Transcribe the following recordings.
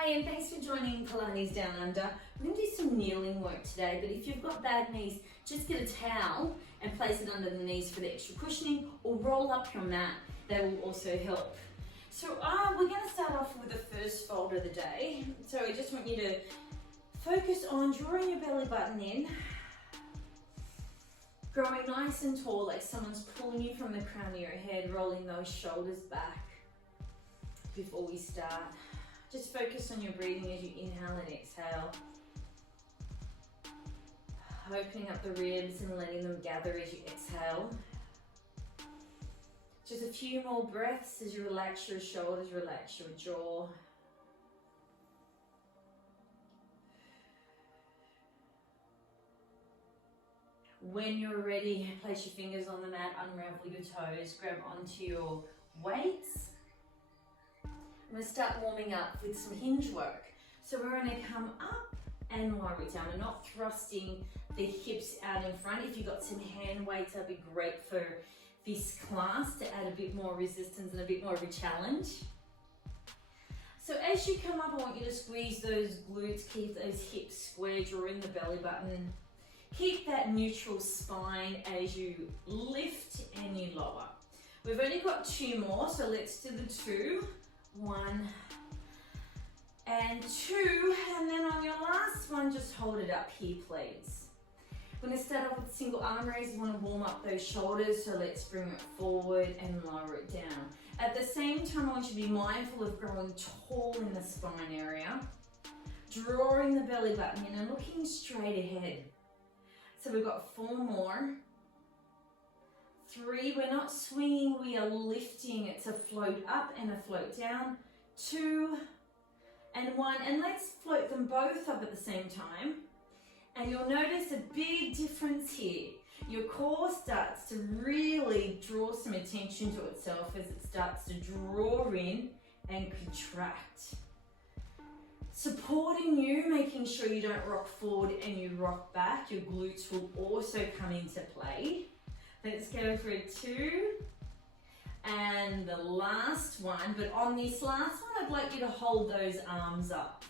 Hi, and thanks for joining Pilates Down Under. We're going to do some kneeling work today, but if you've got bad knees, just get a towel and place it under the knees for the extra cushioning, or roll up your mat. That will also help. So we're going to start off with the first fold of the day. So I just want you to focus on drawing your belly button in, growing nice and tall like someone's pulling you from the crown of your head, rolling those shoulders back before we start. Just focus on your breathing as you inhale and exhale. Opening up the ribs and letting them gather as you exhale. Just a few more breaths as you relax your shoulders, relax your jaw. When you're ready, place your fingers on the mat, unravel your toes, grab onto your weights. I'm going to start warming up with some hinge work. So we're going to come up and lower it down. We're not thrusting the hips out in front. If you've got some hand weights, that'd be great for this class to add a bit more resistance and a bit more of a challenge. So as you come up, I want you to squeeze those glutes, keep those hips square, draw in the belly button. Keep that neutral spine as you lift and you lower. We've only got two more, so let's do the two. 1 and 2, and then on your last one, just hold it up here, please. We're going to start off with single arm raise. You want to warm up those shoulders, so let's bring it forward and lower it down. At the same time, I want you to be mindful of growing tall in the spine area, drawing the belly button in and looking straight ahead. So we've got 4 more. 3, we're not swinging, we are lifting. It's a float up and a float down. 2 and 1, and let's float them both up at the same time. And you'll notice a big difference here. Your core starts to really draw some attention to itself as it starts to draw in and contract. Supporting you, making sure you don't rock forward and you rock back. Your glutes will also come into play. Let's go for a 2 and the last one, but on this last one I'd like you to hold those arms up.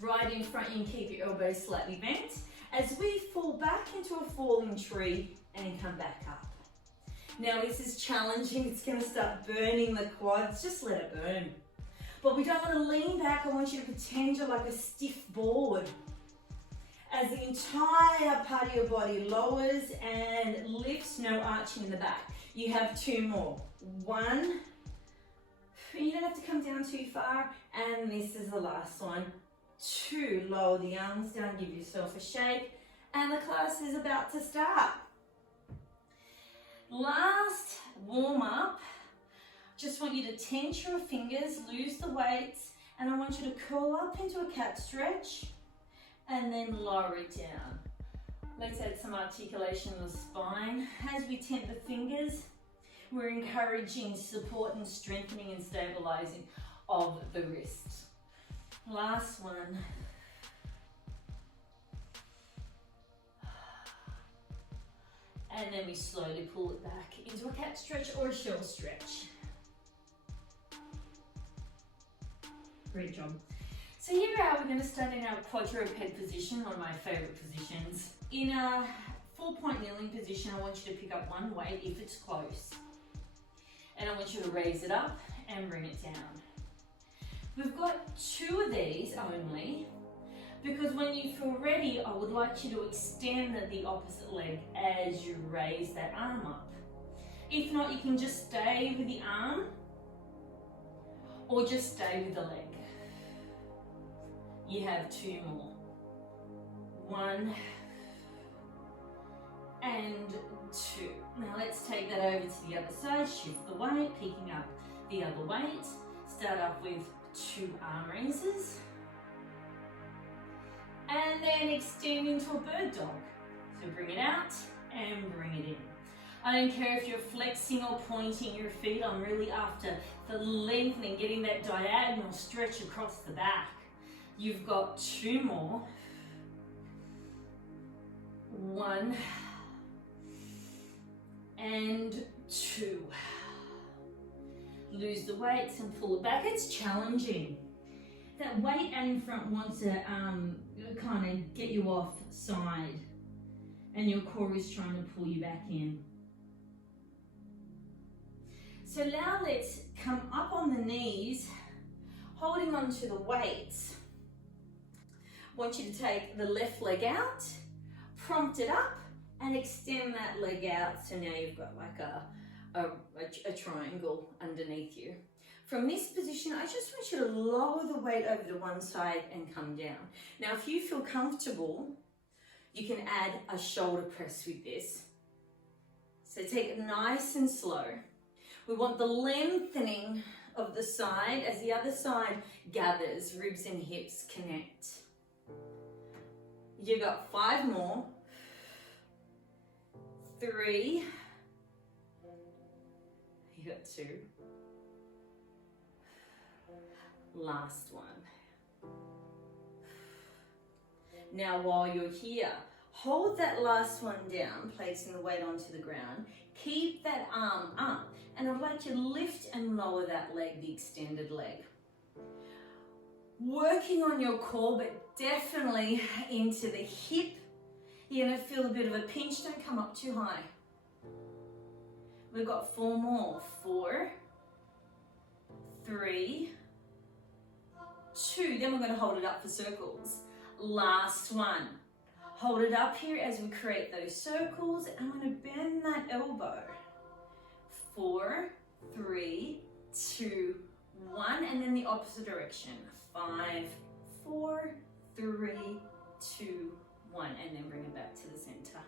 Right in front, you can keep your elbows slightly bent as we fall back into a falling tree and come back up. Now this is challenging, it's going to start burning the quads, just let it burn. But we don't want to lean back, I want you to pretend you're like a stiff board. As the entire part of your body lowers and lifts, no arching in the back. You have 2 more. 1, you don't have to come down too far, and this is the last one. 2, lower the arms down, give yourself a shake, and the class is about to start. Last warm up, just want you to tense your fingers, lose the weights, and I want you to curl up into a cat stretch. And then lower it down. Let's add some articulation in the spine. As we tent the fingers, we're encouraging support and strengthening and stabilizing of the wrists. Last one. And then we slowly pull it back into a cat stretch or a shell stretch. Great job. So here we are, we're going to start in our quadruped position, one of my favorite positions. In a 4-point kneeling position, I want you to pick up one weight if it's close. And I want you to raise it up and bring it down. We've got 2 of these only, because when you feel ready, I would like you to extend the opposite leg as you raise that arm up. If not, you can just stay with the arm or just stay with the leg. You have 2 more. 1 and 2. Now let's take that over to the other side, shift the weight, picking up the other weight. Start off with 2 arm raises. And then extend into a bird dog. So bring it out and bring it in. I don't care if you're flexing or pointing your feet, I'm really after the lengthening, getting that diagonal stretch across the back. You've got 2 more. 1 and 2. Lose the weights and pull it back. It's challenging. that weight out in front wants to kind of get you off side, and your core is trying to pull you back in. So now let's come up on the knees, holding onto the weights. I want you to take the left leg out, prompt it up, and extend that leg out. So now you've got like a triangle underneath you. From this position, I just want you to lower the weight over to one side and come down. Now, if you feel comfortable, you can add a shoulder press with this. So take it nice and slow. We want the lengthening of the side as the other side gathers, ribs and hips connect. You got 5 more. 3. You got 2. Last one. Now while you're here, hold that last one down, placing the weight onto the ground. Keep that arm up, and I'd like you to lift and lower that leg, the extended leg. Working on your core, but definitely into the hip. You're gonna feel a bit of a pinch, don't come up too high. We've got 4 more. 4, 3, 2, then we're going to hold it up for circles. Last one. Hold it up here as we create those circles. I'm going to bend that elbow. 4, 3, 2, 1, and then the opposite direction. 5, 4, 3, 2, 1, and then bring it back to the center.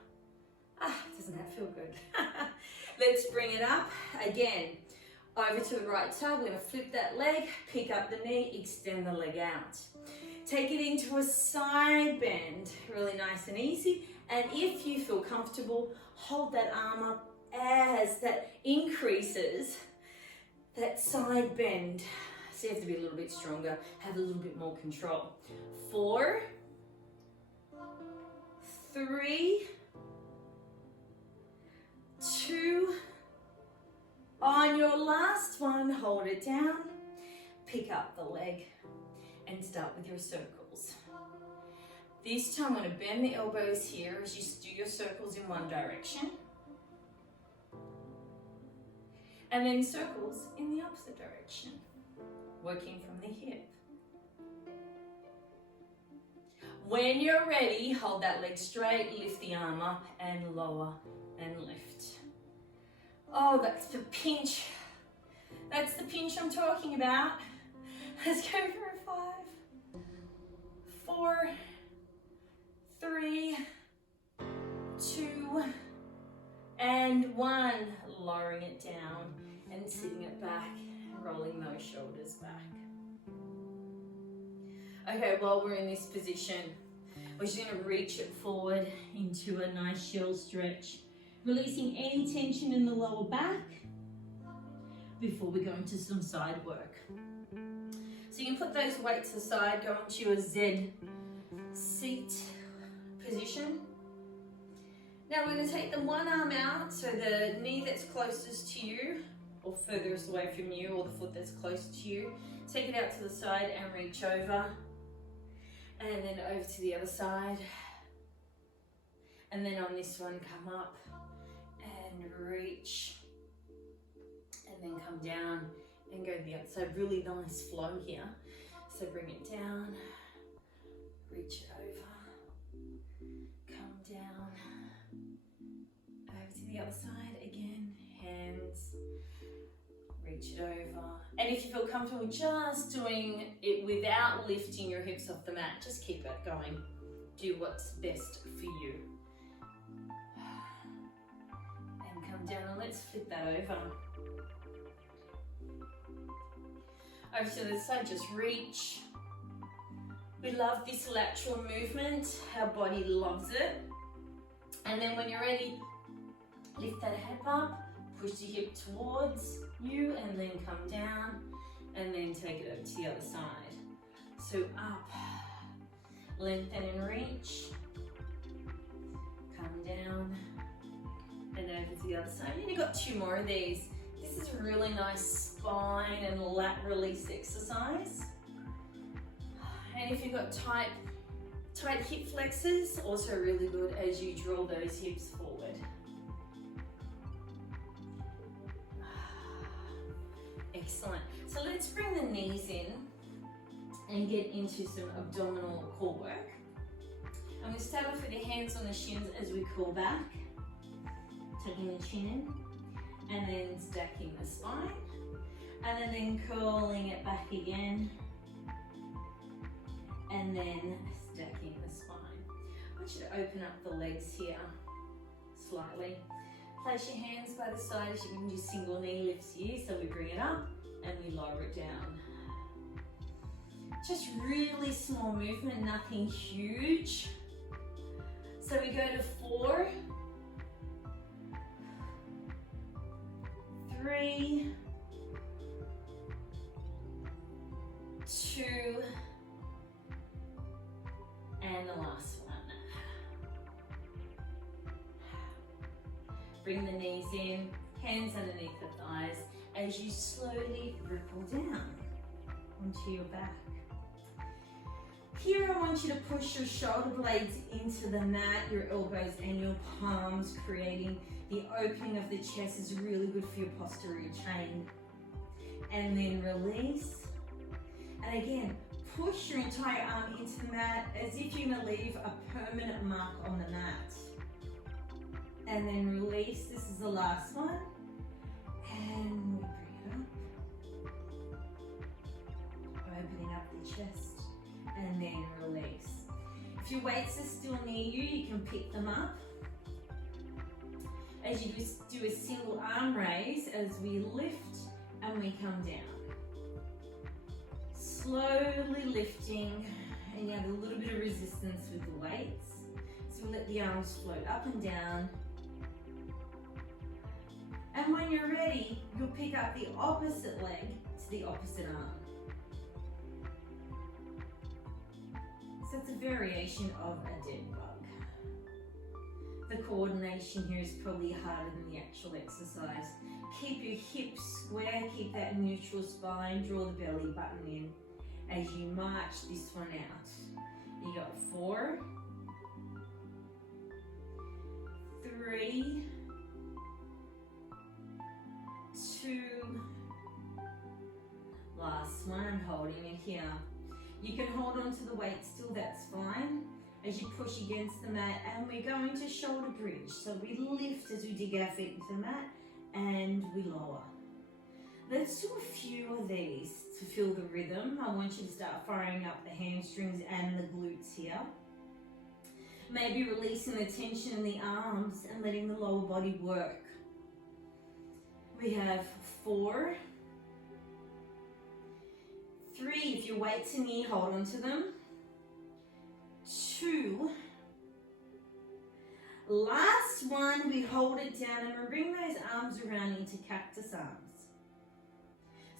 Doesn't that feel good? Let's bring it up again. Over to the right side, we're going to flip that leg, pick up the knee, extend the leg out. Take it into a side bend, really nice and easy. And if you feel comfortable, hold that arm up as that increases that side bend. So you have to be a little bit stronger, have a little bit more control. 4, 3, 2, on your last one, hold it down, pick up the leg, and start with your circles. This time, I'm going to bend the elbows here as you do your circles in one direction, and then circles in the opposite direction, working from the hip. When you're ready, hold that leg straight, lift the arm up, and lower and lift. Oh, that's the pinch. That's the pinch I'm talking about. Let's go for 5, 4, 3, 2, and 1. Lowering it down and sitting it back, rolling those shoulders back. Okay, while we're in this position, we're just going to reach it forward into a nice shell stretch, releasing any tension in the lower back before we go into some side work. So you can put those weights aside, go into your Z seat position. Now we're going to take the one arm out, so the knee that's closest to you or furthest away from you, or the foot that's closest to you, take it out to the side and reach over, and then over to the other side, and then on this one come up and reach, and then come down and go to the other side. Really nice flow here. So bring it down, reach it over, come down, over to the other side again, hands, reach it over. And if you feel comfortable just doing it without lifting your hips off the mat, just keep it going. Do what's best for you. And come down, and let's flip that over. Over to the side, just reach. We love this lateral movement. Our body loves it. And then when you're ready, lift that hip up, push the hip towards you, and then come down, and then take it over to the other side. So up, lengthen and reach, come down, and over to the other side. And you've got 2 more of these. This is a really nice spine and lat release exercise. And if you've got tight hip flexors, also really good as you draw those hips forward. Excellent. So let's bring the knees in and get into some abdominal core work. And we start off with the hands on the shins as we curl back, tucking the chin in, and then stacking the spine, and then curling it back again, and then stacking the spine. I want you to open up the legs here slightly. Place your hands by the side as you can do single knee lifts here. So we bring it up and we lower it down. Just really small movement, nothing huge. So we go to 4, 3, 2, and the last one. Bring the knees in, hands underneath the thighs as you slowly ripple down onto your back. Here I want you to push your shoulder blades into the mat, your elbows and your palms, creating the opening of the chest is really good for your posterior chain. And then release. And again, push your entire arm into the mat as if you're going to leave a permanent mark on the mat. And then release. This is the last one. And we bring it up. Opening up the chest. And then release. If your weights are still near you, you can pick them up. As you do a single arm raise as we lift and we come down. Slowly lifting, and you have a little bit of resistance with the weights. So we let the arms float up and down. And when you're ready, you'll pick up the opposite leg to the opposite arm. So it's a variation of a dead bug. The coordination here is probably harder than the actual exercise. Keep your hips square, keep that neutral spine, draw the belly button in as you march this one out. You got 4, 3, 2, last one, holding it here. You can hold on to the weight still, that's fine. As you push against the mat, and we're going to shoulder bridge. So we lift as we dig our feet into the mat, and we lower. Let's do a few of these to feel the rhythm. I want you to start firing up the hamstrings and the glutes here. Maybe releasing the tension in the arms and letting the lower body work. We have 4, 3, if your weights are near, hold on to them. 2, last one, we hold it down and we bring those arms around into cactus arms.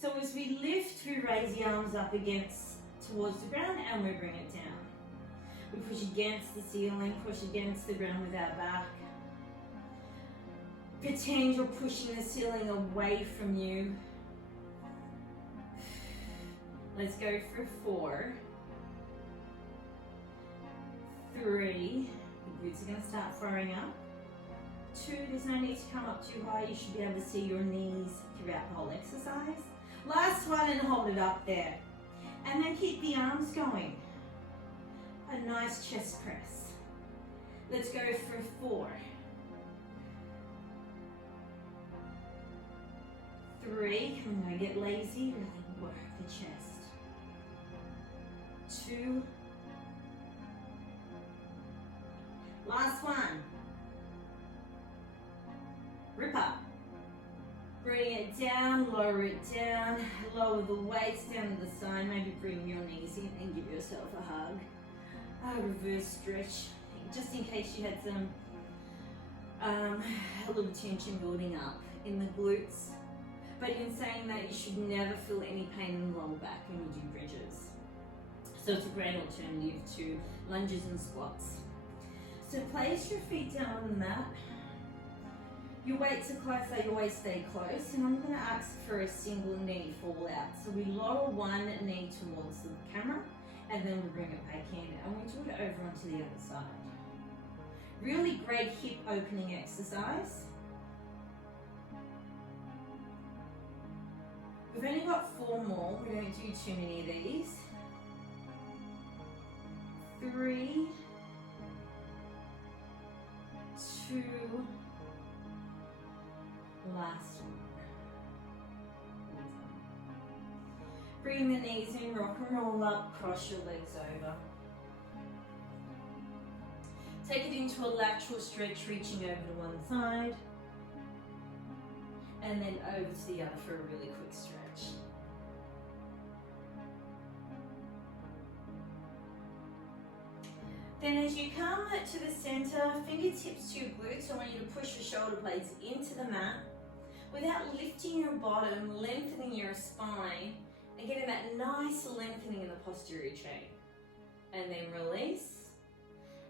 So as we lift, we raise the arms up towards the ground and we bring it down. We push against the ceiling, push against the ground with our back. Pretend you're pushing the ceiling away from you. Let's go for 4, 3, the glutes are going to start firing up. 2, there's no need to come up too high. You should be able to see your knees throughout the whole exercise. Last one, and hold it up there. And then keep the arms going. A nice chest press. Let's go for 4, 3, I'm going to get lazy, really work the chest. 2, last one. Rip up. Bring it down, lower it down, lower the weights down to the side, maybe bring your knees in and give yourself a hug. A reverse stretch, just in case you had some, a little tension building up in the glutes. But in saying that, you should never feel any pain in the lower back when you do bridges. So it's a great alternative to lunges and squats. So place your feet down on the mat. Your weights are close, they always stay close. And I'm going to ask for a single knee fall out. So we lower one knee towards the camera and then we'll bring it back in, and we'll do it over onto the other side. Really great hip opening exercise. We've only got 4 more, we don't do too many of these. 3, 2, last one. Bring the knees in, rock and roll up, cross your legs over. Take it into a lateral stretch, reaching over to one side, and then over to the other for a really quick stretch. Then as you come to the center, fingertips to your glutes, I want you to push your shoulder blades into the mat without lifting your bottom, lengthening your spine, and getting that nice lengthening in the posterior chain. And then release.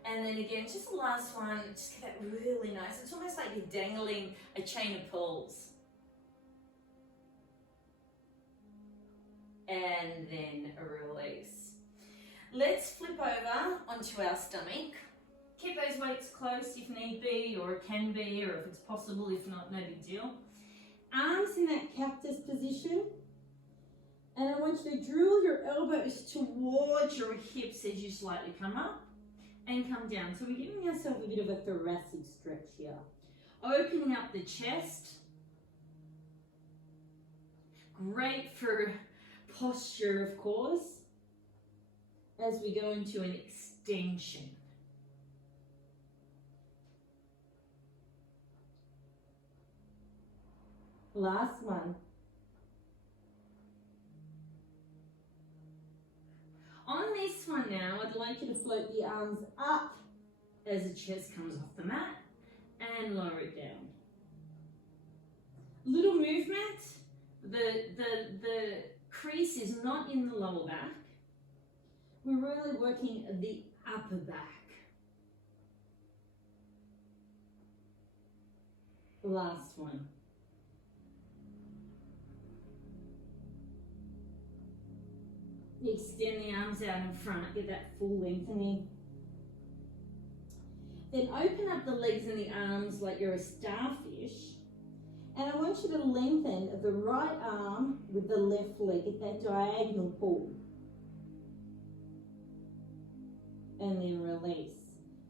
And then again, just the last one, just get that really nice. It's almost like you're dangling a chain of pearls. And then release. Let's flip over onto our stomach. Keep those weights close if need be, or it can be, or if it's possible, if not, no big deal. Arms in that cactus position. And I want you to drill your elbows towards your hips as you slightly come up and come down. So we're giving ourselves a bit of a thoracic stretch here. Opening up the chest. Great for posture, of course, as we go into an extension. Last one. On this one now, I'd like you to float the arms up as the chest comes off the mat and lower it down. Little movement. The crease is not in the lower back. We're really working the upper back. Last one. Extend the arms out in front, get that full lengthening. Then open up the legs and the arms like you're a starfish. And I want you to lengthen the right arm with the left leg, get that diagonal pull. And then release.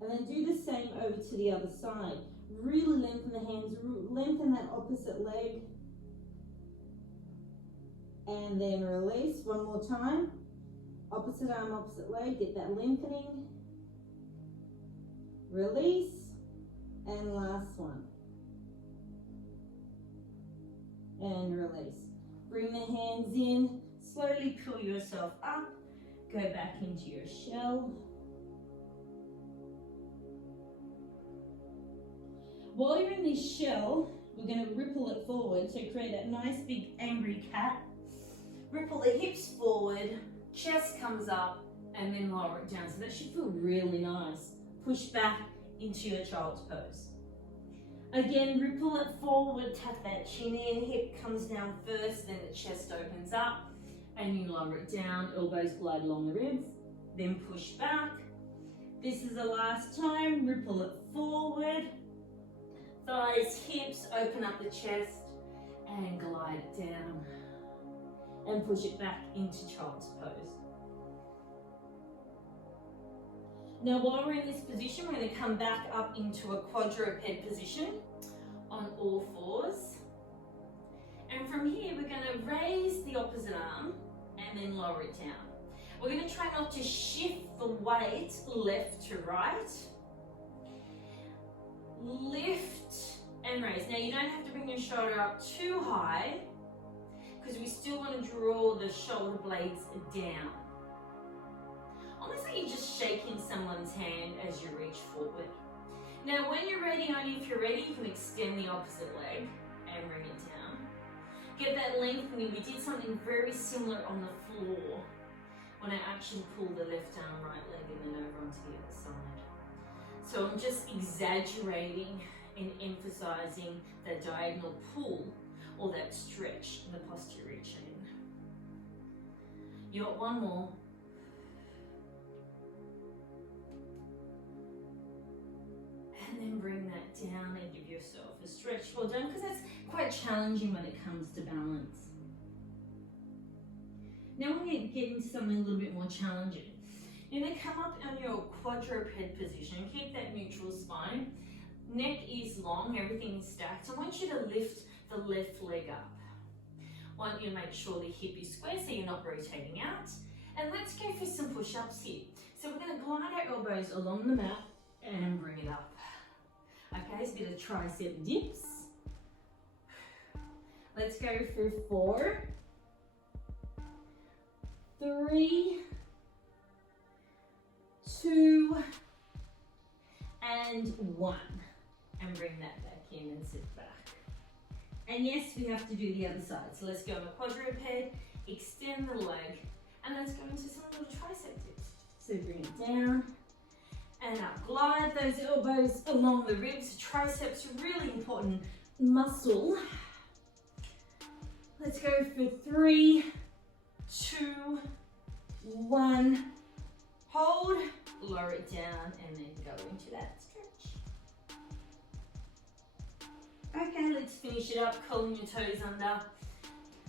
And then do the same over to the other side. Really lengthen the hands, lengthen that opposite leg. And then release one more time. Opposite arm, opposite leg, get that lengthening. Release. And last one. And release. Bring the hands in, slowly pull yourself up, go back into your shell. While you're in this shell, we're going to ripple it forward, so create that nice big angry cat. Ripple the hips forward, chest comes up, and then lower it down. So that should feel really nice. Push back into your child's pose. Again, ripple it forward, tuck that chin in, hip comes down first, then the chest opens up, and you lower it down, elbows glide along the ribs, then push back. This is the last time, ripple it forward, thighs, hips, open up the chest, and glide it down, and push it back into child's pose. Now while we're in this position, we're going to come back up into a quadruped position on all fours. And from here, we're going to raise the opposite arm and then lower it down. We're going to try not to shift the weight left to right. Lift and raise. Now you don't have to bring your shoulder up too high because we still want to draw the shoulder blades down. Almost like you're just shaking someone's hand as you reach forward. Now when you're ready, only if you're ready, you can extend the opposite leg and bring it down. Get that lengthening. We did something very similar on the floor when I actually pulled the left arm, right leg, and then over onto the other side. So I'm just exaggerating and emphasizing that diagonal pull or that stretch in the posterior chain. You got one more. And then bring that down and give yourself a stretch. Well done, because that's quite challenging when it comes to balance. Now we're going to get into something a little bit more challenging. You're going to come up on your quadruped position. Keep that neutral spine. Neck is long, everything is stacked. I want you to lift the left leg up. I want you to make sure the hip is square so you're not rotating out. And let's go for some push-ups here. So we're going to glide our elbows along the mat and bring it up. Okay, it's a bit of tricep dips. Let's go for 4, 3, 2, and 1. And bring that back in and sit back. And yes, we have to do the other side. So let's go on a quadruped, extend the leg, and let's go into some little tricep dips. So bring it down and up. Glide those elbows along the ribs. Triceps, really important muscle. Let's go for 3, 2, 1. Hold, lower it down, and then go into that stretch. Okay, let's finish it up. Curling your toes under.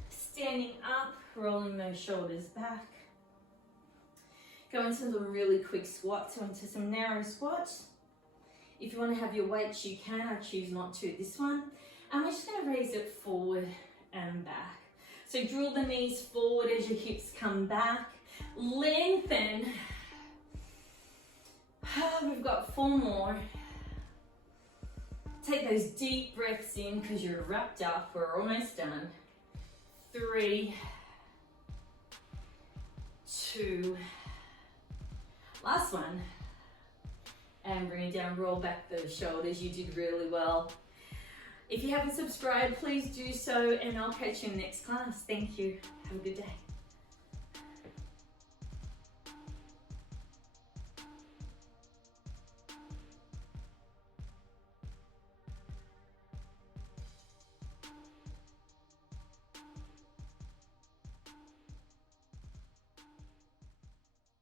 Standing up, rolling those shoulders back. Go into some really quick squats, or into some narrow squats. If you want to have your weights, you can. I choose not to this one. And we're just going to raise it forward and back. So drill the knees forward as your hips come back. Lengthen. We've got 4 more. Take those deep breaths in because you're wrapped up. We're almost done. 3, 2, last one. And bring it down, roll back those shoulders. You did really well. If you haven't subscribed, please do so, and I'll catch you in the next class. Thank you. Have a good day.